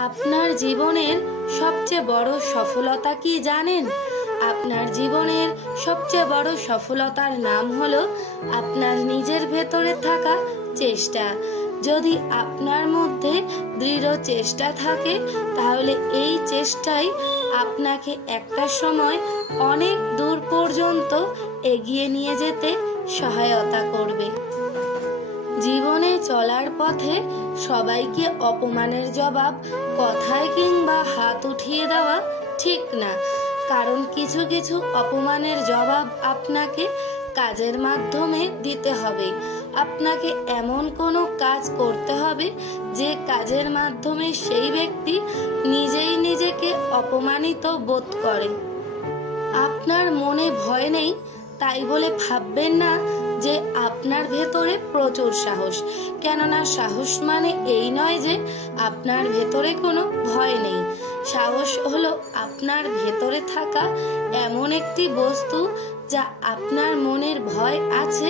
আপনার জীবনের সবচেয়ে বড় সফলতা কি জানেন? আপনার জীবনের সবচেয়ে বড় সফলতার নাম হলো আপনার নিজের ভেতরে থাকা চেষ্টা। যদি আপনার মধ্যে দৃঢ় চেষ্টা থাকে, তাহলে এই চেষ্টাই আপনাকে একটা সময় অনেক দূর পর্যন্ত এগিয়ে নিয়ে যেতে সহায়তা করবে। জীবনে চলার পথে সবাইকে অপমানের জবাব, কথায় কিংবা হাত উঠিয়ে দেওয়া ঠিক না। কারণ কিছু কিছু অপমানের জবাব আপনাকে কাজের মাধ্যমে দিতে হবে। আপনাকে এমন কোনো কাজ করতে হবে যে কাজের মাধ্যমে সেই ব্যক্তি নিজেই নিজেকে অপমানিত বোধ করে। আপনার মনে ভয় নেই, তাই বলে ভাববেন না যে আপনার ভেতরে প্রচুর সাহস। কেননা সাহস মানে এই নয় যে আপনার ভেতরে কোনো ভয় নেই। সাহস হলো আপনার ভেতরে থাকা এমন একটি বস্তু যা আপনার মনের ভয় আছে,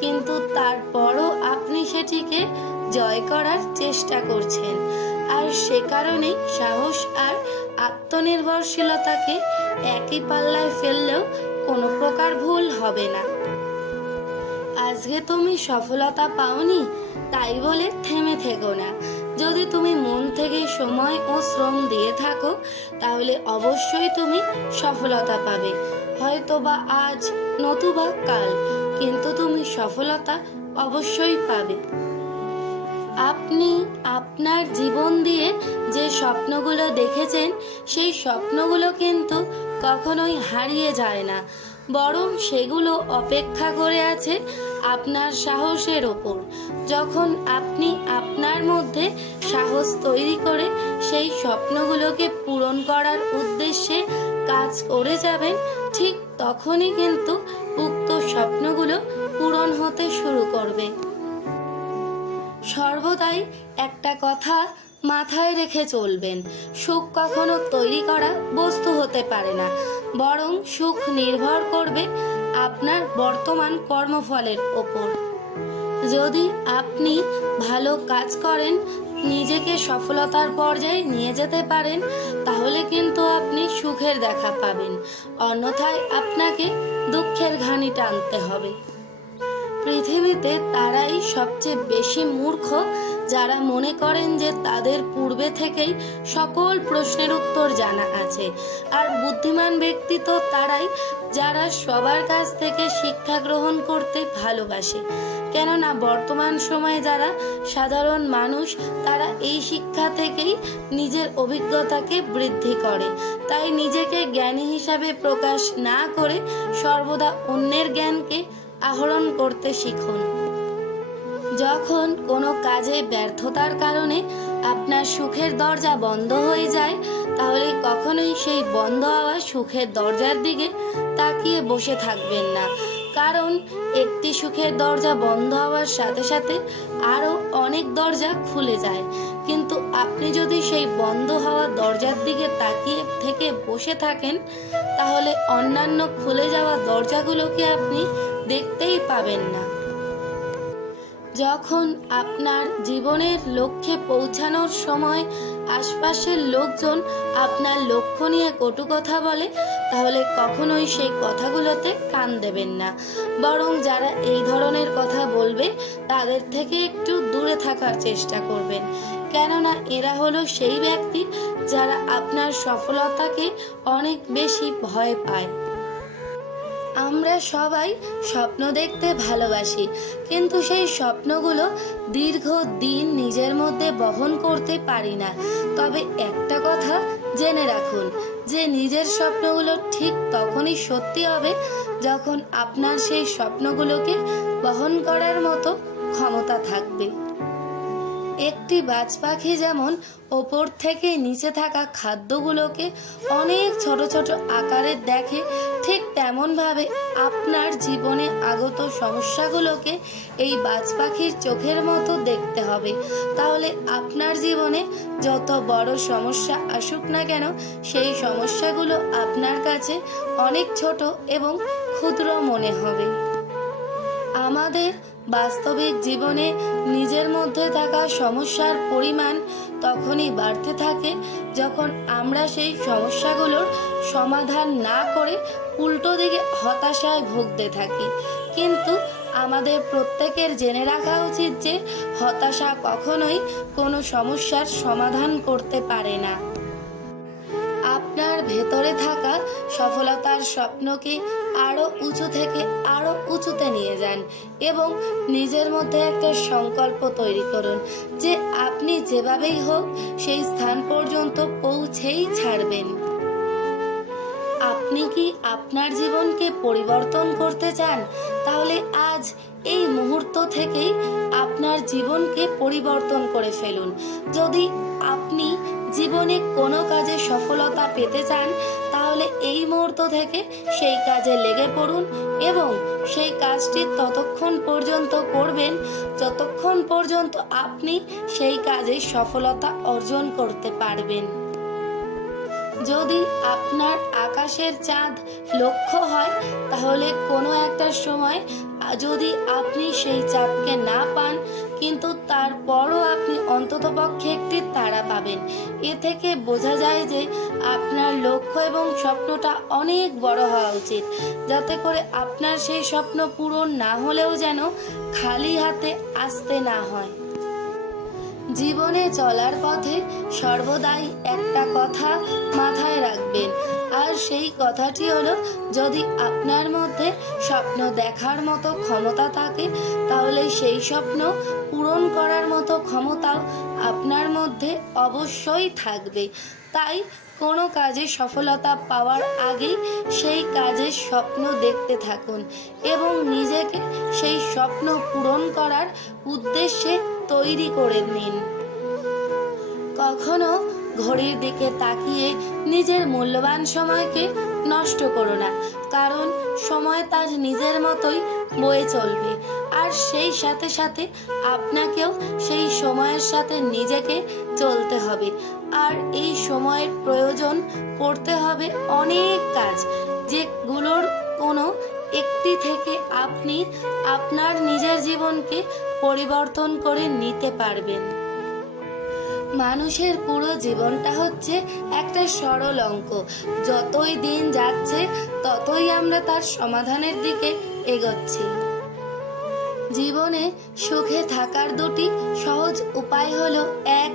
কিন্তু তারপরও আপনি সেটিকে জয় করার চেষ্টা করছেন। আর সে কারণেই সাহস আর আত্মনির্ভরশীলতাকে একই পাল্লায় ফেললেও কোনো প্রকার ভুল হবে না। আজকে তুমি সফলতা পাওনি, তাই বলে থেমে থেকো না। যদি তুমি মন থেকে সময় ও শ্রম দিয়ে থাকো, তাহলে অবশ্যই তুমি সফলতা পাবে। হয়তো বা আজ নতুবা কাল, কিন্তু তুমি সফলতা অবশ্যই পাবে। আপনি আপনার জীবন দিয়ে যে স্বপ্নগুলো দেখেছেন, সেই স্বপ্নগুলো কিন্তু কখনোই হারিয়ে যায় না। বরং সেগুলো অপেক্ষা করে আছে আপনার সাহসের ওপর। যখন আপনি আপনার মধ্যে সাহস তৈরি করে সেই স্বপ্নগুলোকে পূরণ করার উদ্দেশ্যে কাজ করে যাবেন, ঠিক তখনই কিন্তু উক্ত স্বপ্নগুলো পূরণ হতে শুরু করবে। সর্বদাই একটা কথা মাথায় রেখে চলবেন। সুখ কখনো তৈরি করা বস্তু হতে পারে না। বরং সুখ নির্ভর করবে আপনার বর্তমান কর্মফলের ওপর। যদি আপনি ভালো কাজ করেন, নিজেকে সফলতার পর্যায়ে নিয়ে যেতে পারেন, তাহলে কিন্তু আপনি সুখের দেখা পাবেন। অন্যথায় আপনাকে দুঃখের ঘানি টানতে হবে। পৃথিবীতে তারাই সবচেয়ে বেশি মূর্খ যারা মনে করেন যে তাদের পূর্বে থেকেই সকল প্রশ্নের উত্তর জানা আছে। আর বুদ্ধিমান ব্যক্তি তো তারাই যারা সবার কাছ থেকে শিক্ষা গ্রহণ করতে ভালোবাসে। কেননা বর্তমান সময়ে যারা সাধারণ মানুষ, তারা এই শিক্ষা থেকেই নিজের অভিজ্ঞতাকে বৃদ্ধি করে। তাই নিজেকে জ্ঞানী হিসাবে প্রকাশ না করে সর্বদা অন্যের জ্ঞানকে আহরণ করতে শিখুন। যখন কোনো কাজে ব্যর্থতার কারণে আপনার সুখের দরজা বন্ধ হয়ে যায়, তাহলে কখনোই সেই বন্ধ হওয়া সুখের দরজার দিকে তাকিয়ে বসে থাকবেন না। কারণ একটি সুখের দরজা বন্ধ হওয়ার সাথে সাথে আরও অনেক দরজা খুলে যায়। কিন্তু আপনি যদি সেই বন্ধ হওয়া দরজার দিকে তাকিয়ে থেকে বসে থাকেন, তাহলে অন্যান্য খুলে যাওয়া দরজাগুলোকে আপনি দেখতেই পাবেন না। যখন আপনার জীবনের লক্ষ্যে পৌঁছানোর সময় আশপাশের লোকজন আপনার লক্ষ্য নিয়ে কটু কথা বলে, তাহলে কখনোই সেই কথাগুলোতে কান দেবেন না। বরং যারা এই ধরনের কথা বলবে, তাদের থেকে একটু দূরে থাকার চেষ্টা করবেন। কেননা এরা হলো সেই ব্যক্তি যারা আপনার সফলতাকে অনেক বেশি ভয় পায়। আমরা সবাই স্বপ্ন দেখতে ভালোবাসি, কিন্তু সেই স্বপ্নগুলো দীর্ঘ দিন নিজের মধ্যে বহন করতে পারি না। তবে একটা কথা জেনে রাখুন, যে নিজের স্বপ্নগুলো ঠিক তখনই সত্যি হবে যখন আপনার সেই স্বপ্নগুলোকে বহন করার মতো ক্ষমতা থাকবে। একটি বাজ পাখি যেমন ওপর থেকে নিচে থাকা খাদ্যগুলোকে অনেক ছোট ছোট আকারের দেখে, ঠিক তেমনভাবে আপনার জীবনে আগত সমস্যাগুলোকে এই বাজ পাখির চোখের মতো দেখতে হবে। তাহলে আপনার জীবনে যত বড় সমস্যা আসুক না কেন, সেই সমস্যাগুলো আপনার কাছে অনেক ছোট এবং ক্ষুদ্র মনে হবে। আমাদের বাস্তবিক জীবনে নিজের মধ্যে থাকা সমস্যার পরিমাণ তখনই বাড়তে থাকে যখন আমরা সেই সমস্যাগুলোর সমাধান না করে উল্টো দিকে হতাশায় ভুগতে থাকি। কিন্তু আমাদের প্রত্যেকের জেনে রাখা উচিত যে হতাশা কখনোই কোনো সমস্যার সমাধান করতে পারে না। আপনার ভেতরে থাকা সফলতার স্বপ্নকে আরও উঁচু থেকে আরও উঁচুতে নিয়ে যান এবং নিজের মধ্যে একটা সংকল্প তৈরি করুন যে আপনি যেভাবেই হোক সেই স্থান পর্যন্ত পৌঁছেই ছাড়বেন। আপনি কি আপনার জীবনকে পরিবর্তন করতে চান? তাহলে আজ এই মুহূর্ত থেকেই আপনার জীবনকে পরিবর্তন করে ফেলুন। যদি আপনি জীবনে কোনো কাজে সফলতা পেতে চান তাহলে এই মুহূর্ত থেকে সেই কাজে লেগে পড়ুন এবং সেই কাজটি ততক্ষণ পর্যন্ত করবেন, যতক্ষণ পর্যন্ত আপনি সেই কাজে সফলতা অর্জন করতে পারবেন। যদি আপনার আকাশের চাঁদ লক্ষ্য হয়, তাহলে কোনো একটা সময় যদি আপনি সেই চাঁদকে না পান কিন্তু তারপরও আপনি অন্ততপক্ষে একটি তারা পাবেন। এ থেকে বোঝা যায় যে আপনার লক্ষ্য এবং স্বপ্নটা অনেক বড় হওয়া উচিত। যাতে করে আপনার সেই স্বপ্ন পূরণ না হলেও যেন খালি হাতে আসতে না হয়। জীবনে চলার পথে সর্বদাই একটা কথা মাথায় রাখবেন। আর সেই কথাটি হলো, যদি আপনার মধ্যে স্বপ্ন দেখার মতো ক্ষমতা থাকে, তাহলে সেই স্বপ্ন পূরণ করার মতো ক্ষমতাও আপনার মধ্যে অবশ্যই থাকবে। তাই কোনো কাজে সফলতা পাওয়ার আগেই সেই কাজের স্বপ্ন দেখতে থাকুন এবং নিজেকে সেই স্বপ্ন পূরণ করার উদ্দেশ্যে তৈরি করে নিন। কখনো ঘড়ির দিকে তাকিয়ে নিজের মূল্যবান সময়কে নষ্ট করো না, কারণ সময় তার নিজের মতোই বয়ে চলবে। আর সেই সাথে সাথে আপনাকেও সেই সময়ের সাথে নিজেকে চলতে হবে। আর এই সময়ের প্রয়োজন করতে হবে অনেক কাজ, যেগুলোর কোনো একটি থেকে আপনি আপনার নিজের জীবনকে পরিবর্তন করে নিতে পারবেন। মানুষের পুরো জীবনটা হচ্ছে একটা সরল অঙ্ক। যতই দিন যাচ্ছে, ততই আমরা তার সমাধানের দিকে এগোচ্ছি। জীবনে সুখে থাকার দুটি সহজ উপায় হলো এক,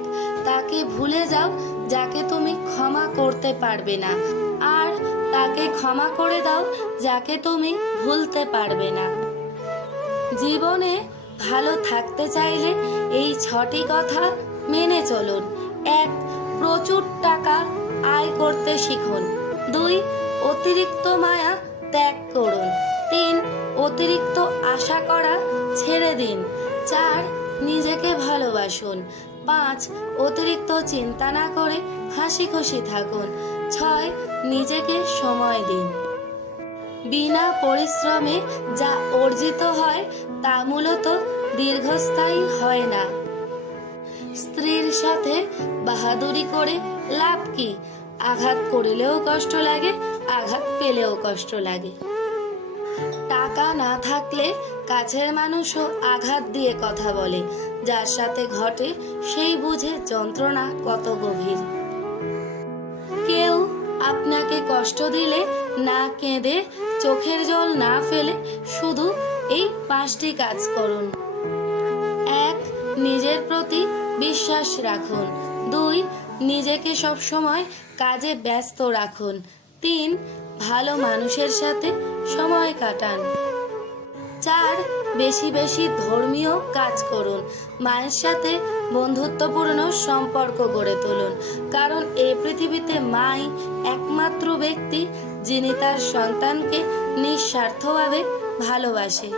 তাকে ভুলে যাও, যাকে তুমি ক্ষমা করতে পারবে না। আর তাকে ক্ষমা করে দাও, যাকে তুমি ভুলতে পারবে না। জীবনে ভালো থাকতে চাইলে এই ছটি কথা মেনে চলুন। এক, প্রচুর টাকা আয় করতে শিখুন। দুই, অতিরিক্ত মায়া ত্যাগ করুন। তিন, অতিরিক্ত আশা করা ছেড়ে দিন। চার, নিজেকে ভালোবাসুন। পাঁচ, অতিরিক্ত চিন্তা না করে হাসি খুশি থাকুন। ছয়, নিজেকে সময় দিন। বিনা পরিশ্রমে যা অর্জিত হয় তা মূলত দীর্ঘস্থায়ী হয় না। স্ত্রীর সাথে বাহাদুরি করে লাভ কি? আঘাত করিলেও কষ্ট লাগে, আঘাত পেলেও কষ্ট লাগে। টাকা না থাকলে কাছের মানুষও আঘাত দিয়ে কথা বলে, যার সাথে ঘটে সেই বুঝে যন্ত্রণা কত গভীর। কেউ আপনাকে কষ্ট দিলে না কেঁদে চোখের জল না ফেলে শুধু এই পাঁচটি কাজ করুন। এক, নিজের প্রতি বিশ্বাস রাখুন। দুই, নিজেকে সবসময় কাজে ব্যস্ত রাখুন। তিন, ভালো মানুষের সাথে সময় কাটান। চার, বেশি বেশি ধর্মীয় কাজ করুন। মায়ের সাথে বন্ধুত্বপূর্ণ সম্পর্ক গড়ে তুলুন। কারণ এই পৃথিবীতে মাই একমাত্র ব্যক্তি যিনি তার সন্তানকে নিঃস্বার্থভাবে ভালোবাসে।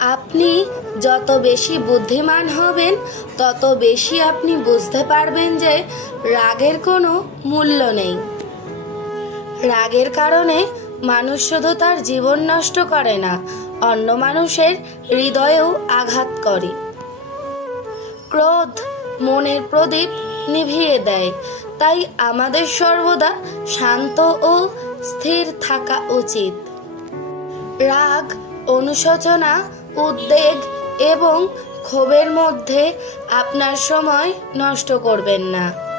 আপনি যত বেশি বুদ্ধিমান হবেন, তত বেশি আপনি বুঝতে পারবেন যে রাগের কোনো মূল্য নেই। রাগের কারণে মানুষ শুধু তার জীবন নষ্ট করে না, অন্য মানুষের হৃদয়েও আঘাত করে। ক্রোধ মনের প্রদীপ নিভিয়ে দেয়, তাই আমাদের সর্বদা শান্ত ও স্থির থাকা উচিত। রাগ অনুশোচনা উদ্বেগ এবং ক্ষোভের মধ্যে আপনার সময় নষ্ট করবেন না।